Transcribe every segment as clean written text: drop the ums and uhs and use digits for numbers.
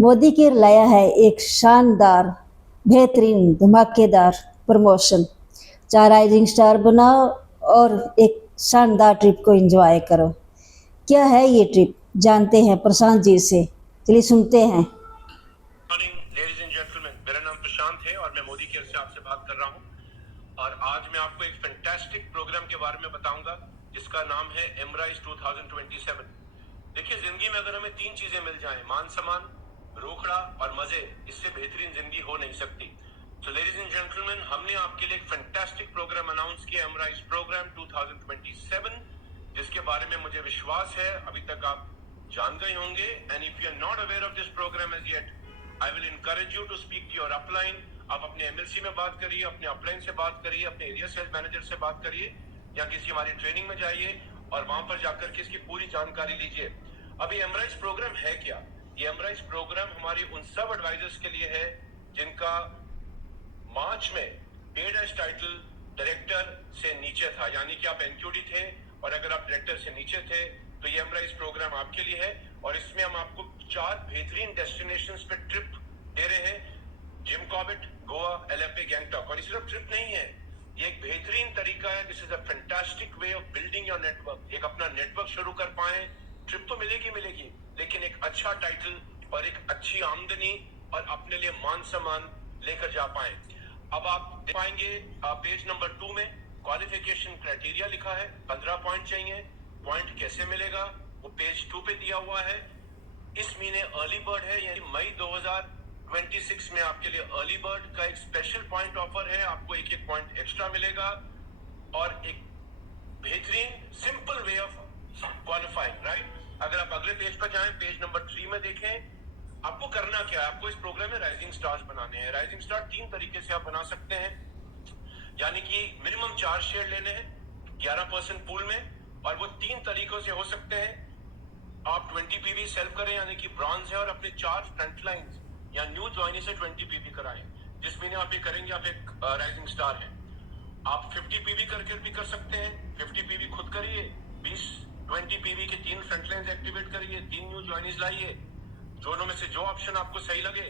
Modi care लाया है एक शानदार, बेहतरीन, धमाकेदार प्रमोशन। 4 राइजिंग स्टार बनाओ और एक शानदार ट्रिप को एंजॉय करो। क्या है ये ट्रिप, जानते हैं प्रशांत जी से। चलिए सुनते हैं। मॉर्निंग लेडीज एंड जेंटलमैन, मेरा नाम प्रशांत है और मैं मोदी केयर से आपसे बात कर रहा हूं। और आज मैं आपको एक फैंटास्टिक प्रोग्राम के बारे में बताऊंगा जिसका नाम है एमराइज 2027। देखिए, जिंदगी में अगर हमें 3 चीजें मिल जाएं, मान सम्मान, रोकड़ा और मजे, इससे बेहतरीन जिंदगी हो नहीं सकती। तो लेडीज एंड जेंटलमैन, हमने आपके लिए एक फैंटास्टिक प्रोग्राम अनाउंस किया, एमराइज प्रोग्राम 2027, जिसके बारे में मुझे विश्वास है अभी तक आप जान गए होंगे। And if you are not aware of this programme as yet, I will encourage you to speak to your upline. आप अपने एमएलसी में बात करिए, अपने अपलाइन से बात करिए, अपने एरिया सेल्स मैनेजर से बात करिए, या किसी हमारी ट्रेनिंग में जाइए और वहां पर जाकर के इसकी पूरी जानकारी लीजिए। अभी एमराइज प्रोग्राम है क्या? ये एमराइज प्रोग्राम हमारी उन सब एडवाइजर्स के लिए है जिनका मार्च में पेड एज टाइटल डायरेक्टर से नीचे था, यानी कि आप एनक्यूडी थे और अगर आप डायरेक्टर से नीचे थे तो ये एमराइज प्रोग्राम आपके लिए है। और इसमें हम आपको 4 बेहतरीन डेस्टिनेशंस पे ट्रिप दे रहे हैं, जिम कॉर्बेट, गोवा, एलएफए, गैंगटॉक। और ये सिर्फ ट्रिप नहीं है, ये एक बेहतरीन तरीका है। This is a fantastic way of building your network. एक अपना नेटवर्क शुरू कर पाए। ट्रिप तो मिलेगी मिलेगी, लेकिन एक अच्छा टाइटल और एक अच्छी आमदनी और अपने लिए मान सम्मान लेकर जा पाए। अब आप देख पाएंगे पेज नंबर 2 में क्वालिफिकेशन क्राइटेरिया लिखा है। 15 पॉइंट चाहिए। पॉइंट कैसे मिलेगा वो पेज 2 पे दिया हुआ है। इस महीने अर्ली बर्ड है, यानी मई 2026 में आपके लिए अर्ली बर्ड का एक स्पेशल पॉइंट ऑफर है। आपको एक एक पॉइंट एक्स्ट्रा मिलेगा और एक बेहतरीन simple way of qualifying, right? अगर आप अगले पेज पर जाएं, पेज नंबर 3 में देखें, आपको करना क्या है। आपको इस प्रोग्राम में राइजिंग स्टार्स बनाने हैं। राइजिंग स्टार 3 तरीके से आप बना सकते हैं, यानी कि मिनिमम 4 शेयर लेने हैं 11% पूल में, और वो 3 तरीकों से हो सकते हैं। आप 20 पीवी सेल्फ करें, यानी कि ब्रॉन्ज है, और अपने 4 फ्रंटलाइंस या न्यू ज्वाइनी से 20 पीवी कराएं। जिस महीने आप ये करेंगे आप एक राइजिंग स्टार हैं। आप 50 पीवी करके भी कर सकते हैं। 50 पीवी खुद करिए, 20 पीवी के 3 फ्रंटलाइंस एक्टिवेट करिए, 3 न्यू ज्वाइनीज लाइए। दोनों में से जो ऑप्शन आपको सही लगे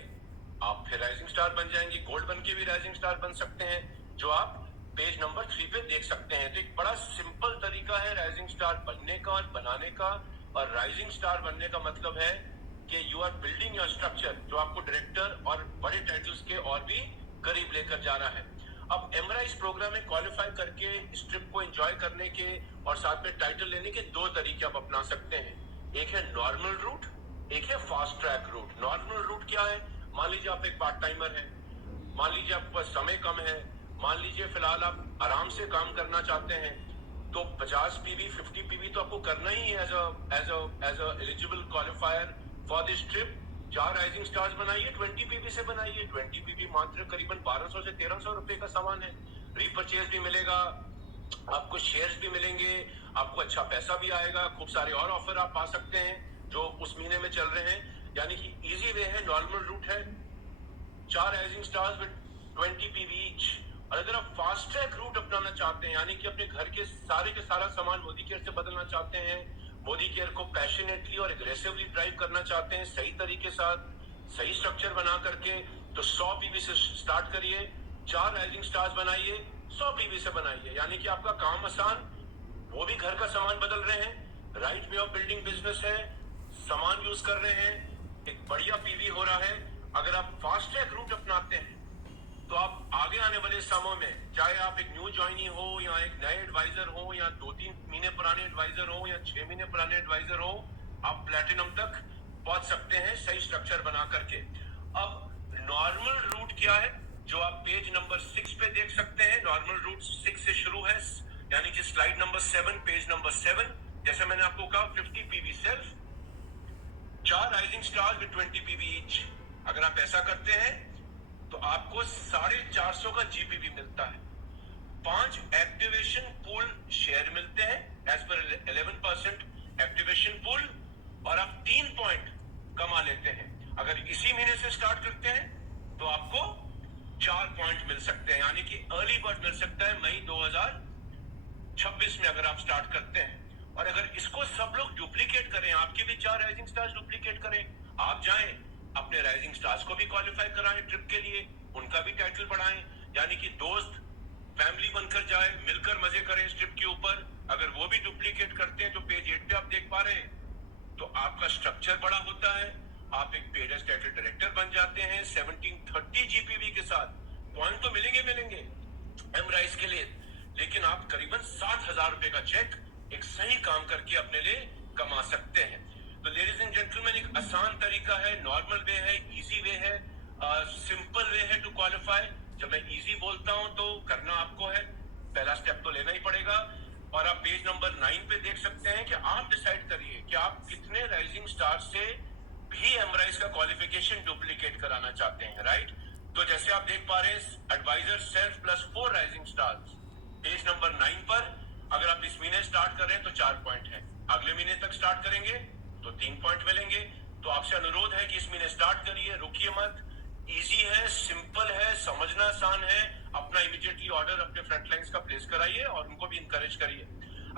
आप फिर राइजिंग स्टार बन जाएंगे। गोल्ड बन के भी राइजिंग स्टार बन सकते हैं, जो आप पेज नंबर 3 पे देख सकते हैं। तो एक बड़ा सिंपल तरीका है राइजिंग स्टार बनने का और बनाने का। और राइजिंग स्टार बनने का मतलब है कि you are building your structure, जो आपको डायरेक्टर और बड़े टाइटल्स के और भी करीब लेकर जा रहा है। अब एमराइज प्रोग्राम में क्वालिफाई करके इस ट्रिप को एंजॉय करने के और साथ में टाइटल लेने के 2 तरीके आप अपना सकते हैं। एक है नॉर्मल रूट, एक है fast track route. Normal route क्या है? मान लीजिए आप एक पार्ट टाइमर हैं, मान लीजिए आपके पास समय कम है, मान लीजिए फिलहाल आप आराम से काम करना चाहते हैं, तो 50 पीवी 50 पीवी तो आपको करना ही है as a eligible qualifier for this trip. 4 rising stars बनाइए, 20 पीवी से बनाइए। 20 पीवी मात्र करीबन 1200 से 1300 रुपए का सामान है। रीपर्चेज भी मिलेगा, आपको शेयर्स भी मिलेंगे, आपको अच्छा पैसा भी आएगा, खूब सारे और ऑफर आप पा सकते हैं जो उस महीने में चल रहे हैं। यानी कि इजी वे है, नॉर्मल रूट है, 4 rising stars with 20 PV each. और अगर आप फास्ट ट्रैक रूट अपनाना चाहते हैं, यानी कि अपने घर के सारा सामान मोदी केयर से बदलना चाहते हैं, मोदी केयर को पैशनेटली और एग्रेसिवली ड्राइव करना चाहते हैं, सही तरीके साथ सही स्ट्रक्चर बना करके, तो 100 पीवी से स्टार्ट करिए, 4 राइजिंग स्टार्स बनाइए, 100 पीवी से बनाइए। यानी कि आपका काम आसान, वो भी घर का सामान बदल रहे हैं, right way of building business है, सामान यूज कर रहे हैं, एक बढ़िया पीवी हो रहा है। अगर आप फास्ट ट्रैक रूट अपनाते हैं तो आप आगे आने वाले समय में, चाहे आप एक न्यू ज्वाइनी हो या एक नए एडवाइजर हो या 2-3 महीने पुराने एडवाइजर हो या 6 महीने पुराने एडवाइजर हो, आप प्लेटिनम तक पहुंच सकते हैं सही स्ट्रक्चर बना करके। अब नॉर्मल रूट क्या है, जो आप पेज नंबर 6 पे देख सकते हैं। नॉर्मल रूट 6 से शुरू है, यानी कि स्लाइड नंबर 7, पेज नंबर 7। जैसे मैंने आपको कहा, 50 PV self, 4 rising stars with 20 PV each. अगर आप ऐसा करते हैं तो आपको 450 का जीपीवी मिलता है, 5 एक्टिवेशन पूल शेयर मिलते हैं एज पर 11% एक्टिवेशन पूल, और आप 3 पॉइंट कमा लेते हैं। अगर इसी महीने से स्टार्ट करते हैं तो आपको 4 पॉइंट मिल सकते हैं, यानी कि अर्ली बर्ड मिल सकता है मई 2026 में अगर आप स्टार्ट करते हैं। और अगर इसको सब लोग डुप्लीकेट करें, आपके भी 4 राइजिंग स्टार्स डुप्लीकेट करें, आप जाएं अपने राइजिंग स्टार्स को भी क्वालिफाई कराएं ट्रिप के लिए, उनका भी टाइटल बढ़ाएं, यानी कि दोस्त फैमिली बनकर जाए, मिलकर मजे करें इस ट्रिप के ऊपर। अगर वो भी डुप्लीकेट करते हैं तो पेज 8 पे आप देख पा रहे हैं, तो आपका स्ट्रक्चर बड़ा होता है, आप एक पेड स्टेटस डायरेक्टर बन जाते हैं 1730 जीपीवी के साथ। पॉइंट तो मिलेंगे एमराइज के लिए, लेकिन आप करीबन 7,000 रुपए का चेक एक सही काम करके अपने लिए कमा सकते हैं। तो लेडीज एंड जेंटलमैन, एक आसान तरीका है, नॉर्मल वे है, इजी वे है, सिंपल वे है टू क्वालिफाई। जब मैं इजी बोलता हूं तो करना आपको है, पहला स्टेप तो लेना ही पड़ेगा। और आप पेज नंबर 9 पे देख सकते हैं कि आप डिसाइड करिए कि आप कितने राइजिंग स्टार से भी एमराइज का क्वालिफिकेशन डुप्लीकेट कराना चाहते हैं, राइट। तो जैसे आप देख पा रहे हैं, advisor self plus 4 rising stars page number 9 पर। अगर आप इस महीने स्टार्ट कर रहे हैं तो 4 पॉइंट है, अगले महीने तक स्टार्ट करेंगे तो 3 पॉइंट मिलेंगे। तो आपसे अनुरोध है कि इस महीने स्टार्ट करिए, रुकिए मत। इजी है, सिंपल है, समझना आसान है। अपना इमीडिएटली ऑर्डर अपने फ्रंटलाइंस का प्लेस कराइए और उनको भी इंकरेज करिए।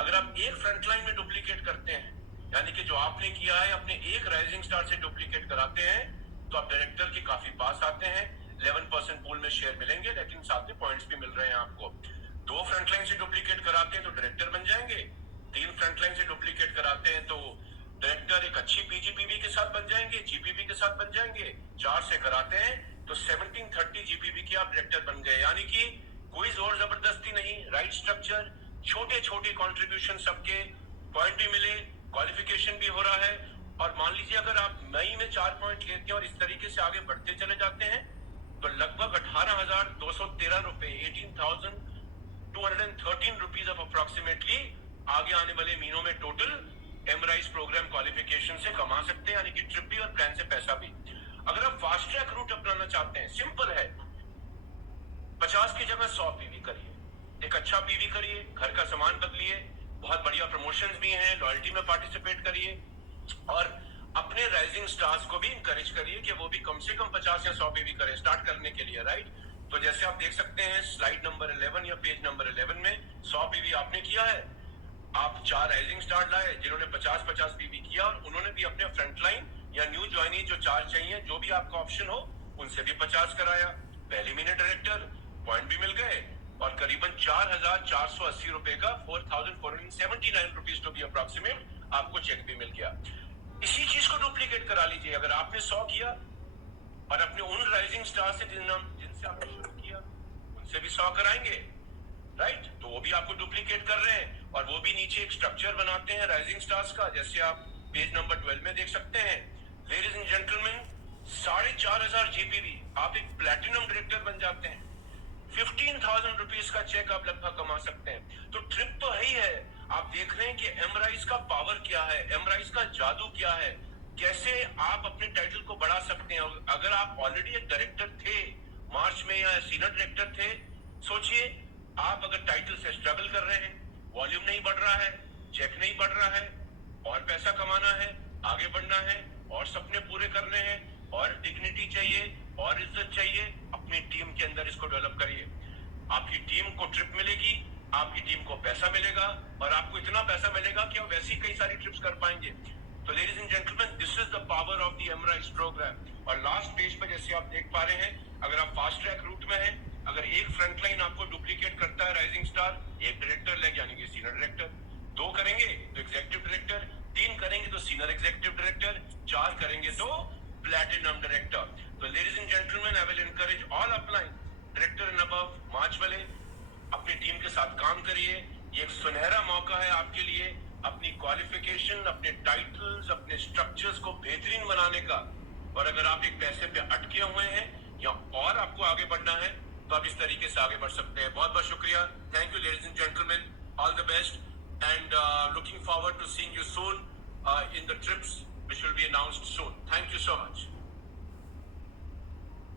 अगर आप एक फ्रंटलाइन में डुप्लीकेट करते हैं, यानी कि जो आपने किया है अपने एक राइजिंग स्टार से डुप्लीकेट कराते हैं, तो आप डायरेक्टर के काफी पास आते हैं। 11% पूल में शेयर मिलेंगे, लेकिन साथ में पॉइंट्स भी मिल रहे हैं आपको। 2 फ्रंटलाइन से डुप्लीकेट कराते हैं तो डायरेक्टर बन जाएंगे, 3 फ्रंटलाइन से डुप्लीकेट कराते हैं तो डायरेक्टर एक अच्छी पीजीपीवी के साथ बन जाएंगे, जीपीवी के साथ बन जाएंगे। 4 से कराते हैं तो 1730 जीपीवी के आप डायरेक्टर बन गए, यानी कि कोई जोर जबरदस्ती नहीं, राइट स्ट्रक्चर, छोटे छोटे कॉन्ट्रीब्यूशन, सबके पॉइंट भी मिले, क्वालिफिकेशन भी हो रहा है। और मान लीजिए अगर आप मई में 4 पॉइंट लेते हैं और इस तरीके से आगे बढ़ते चले जाते हैं तो लगभग 18,213 रुपए, 18,213 रुपीज ऑफ अप्रोक्सीमेटली आगे आने वाले महीनों में टोटल एमराइज प्रोग्राम क्वालिफिकेशन से कमा सकते हैं, यानी कि ट्रिप भी और प्लान से पैसा भी। अगर आप फास्ट ट्रैक रूट अपनाना चाहते हैं, सिंपल है, 50 की जगह 100 पीवी करिए, एक अच्छा पीवी करिए, घर का सामान बदलिए, बहुत बढ़िया प्रमोशंस भी हैं, लॉयल्टी में पार्टिसिपेट करिए और अपने राइजिंग स्टार्स को भी इंकरेज करिए कि वो भी कम से कम 50 या 100 पीवी करें स्टार्ट करने के लिए, राइट। तो जैसे आप देख सकते हैं स्लाइड नंबर 11 या पेज नंबर 11 में 100 पीवी आपने किया है, आप 4 राइजिंग स्टार लाए जिन्होंने 50-50 पीवी किया और उन्होंने भी अपने फ्रंटलाइन या न्यू ज्वाइनी जो 4 चाहिए, जो भी आपका ऑप्शन हो, उनसे भी 50 कराया। पहले महीने डायरेक्टर पॉइंट भी मिल गए और करीबन 4,480 रुपए का 4,479 रुपीज टू बी अप्रोक्सीमेट आपको चेक भी मिल गया। इसी चीज को डुप्लीकेट करा लीजिए। अगर आपने 100 किया और अपने उन राइजिंग स्टार से जिनसे आपने शुरू किया उनसे भी 100 कराएंगे, राइट। तो वो भी आपको डुप्लीकेट कर रहे हैं और वो भी नीचे एक स्ट्रक्चर बनाते हैं राइजिंग स्टार्स का, जैसे आप पेज नंबर 12 में देख सकते हैं। लेडीज एंड जेंटलमैन, 4,500 जीपीवी आप एक प्लैटिनम डायरेक्टर बन जाते हैं, 15,000 रुपीज का चेक आप लगभग कमा सकते हैं। तो ट्रिप तो है ही है, आप देख रहे हैं कि एमराइज का पावर क्या है, एमराइज का जादू क्या है, कैसे आप अपने टाइटल को बढ़ा सकते हैं। अगर आप ऑलरेडी एक डायरेक्टर थे मार्च में या सीनियर डायरेक्टर थे, सोचिए आप अगर टाइटल से स्ट्रगल कर रहे हैं, वॉल्यूम नहीं बढ़ रहा है, चेक नहीं बढ़ रहा है, और पैसा कमाना है, आगे बढ़ना है और सपने पूरे करने हैं और डिग्निटी चाहिए और इज्जत चाहिए, अपनी टीम के अंदर इसको डेवलप करिए। आपकी टीम को ट्रिप मिलेगी, आपकी टीम को पैसा मिलेगा और आपको इतना पैसा मिलेगा कि आप वैसी कई सारी ट्रिप्स कर पाएंगे। तो ladies and gentleman, this is the power of the Emrise program. और लास्ट पेज पर जैसे आप देख पा रहे हैं, अगर आप फास्ट ट्रैक रूट में हैं, अगर एक फ्रंटलाइन आपको डुप्लीकेट करता है राइजिंग स्टार, एक डायरेक्टर लेग यानी कि सीनियर डायरेक्टर, 2 करेंगे तो एग्जीक्यूटिव डायरेक्टर, 3 करेंगे तो सीनियर एग्जीक्यूटिव डायरेक्टर, 4 करेंगे तो प्लैटिनम डायरेक्टर। तो ladies and gentleman, I will encourage all upline director and above March वाले, अपनी टीम के साथ काम करिए। ये एक सुनहरा मौका है आपके लिए अपनी क्वालिफिकेशन, अपने टाइटल्स, अपने स्ट्रक्चर्स को बेहतरीन बनाने का। और अगर आप एक पैसे पे अटके हुए हैं या और आपको आगे बढ़ना है तो आप इस तरीके से आगे बढ़ सकते हैं। बहुत बहुत शुक्रिया। Thank you ladies and gentleman, all the best and looking forward to seeing you soon in the trips which will be announced soon. Thank you so much.